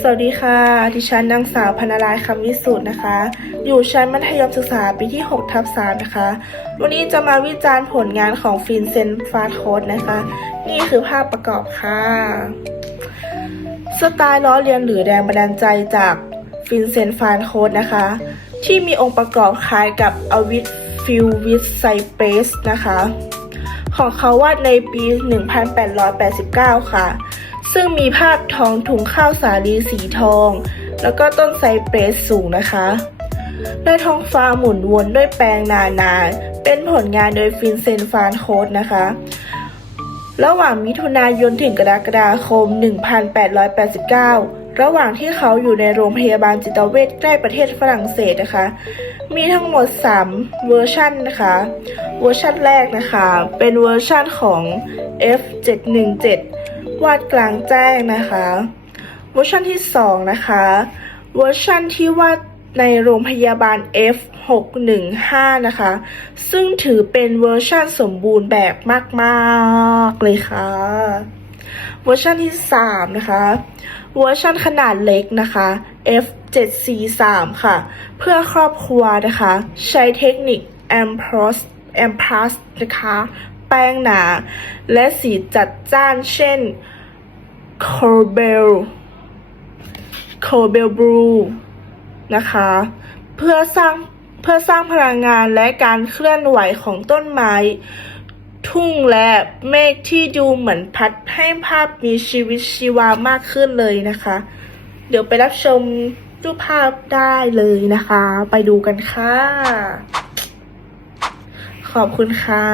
สวัสดีค่ะ ดิฉันนางสาวพนารายคำวิสุทธ์นะคะ อยู่ชั้นมัธยมศึกษาปีที่6ทับ3นะคะ วันนี้จะมาวิจารณ์ผลงานของฟินเซนฟาโค้ดนะคะ นี่คือภาพประกอบค่ะ สไตล์ล้อเลียนหรือแรงบันดาลใจจากฟินเซนฟานโค้ดนะคะ ที่มีองค์ประกอบคล้ายกับอวิทฟิลวิสไซเปสนะคะ ของเขาวาดในปี 1889 ค่ะ ซึ่งมีภาพทองถุงข้าวสาลีสีทอง แล้วก็ต้นไซเปรสสูงนะคะในท้องฟ้าหมุนวนด้วยแปลงนานา เป็นผลงานโดยฟินเซนฟานโคดนะคะ ระหว่างมิถุนายนถึงกรกฎาคม 1889 ระหว่างที่เขาอยู่ในโรงพยาบาลจิตเวชใกล้ประเทศฝรั่งเศสนะคะ มีทั้งหมด 3 เวอร์ชันนะคะ เวอร์ชันแรกนะคะ เป็นเวอร์ชันของ F717 วาดกลางแจ้งนะคะเวอร์ชันที่ 2 นะคะเวอร์ชันที่วาดในโรงพยาบาล F615 นะคะ ซึ่งถือเป็นเวอร์ชันสมบูรณ์แบบมากๆเลยค่ะ เวอร์ชันที่ 3 นะคะ เวอร์ชันขนาดเล็กนะคะ F743 ค่ะ เพื่อครอบครัวนะคะ ใช้เทคนิค Ampress Ampress นะคะ แป้งหนา และสีจัดจ้านเช่น Corbel Corbel Blue นะคะ เพื่อสร้างเพื่อสร้างพลังงานและการเคลื่อนไหวของต้นไม้ ทุ่งและเมฆที่ดูเหมือนพัดให้ภาพมีชีวิตชีวามากขึ้นเลยนะคะ เดี๋ยวไปรับชมรูปภาพได้เลยนะคะ ไปดูกันค่ะ ขอบคุณค่ะ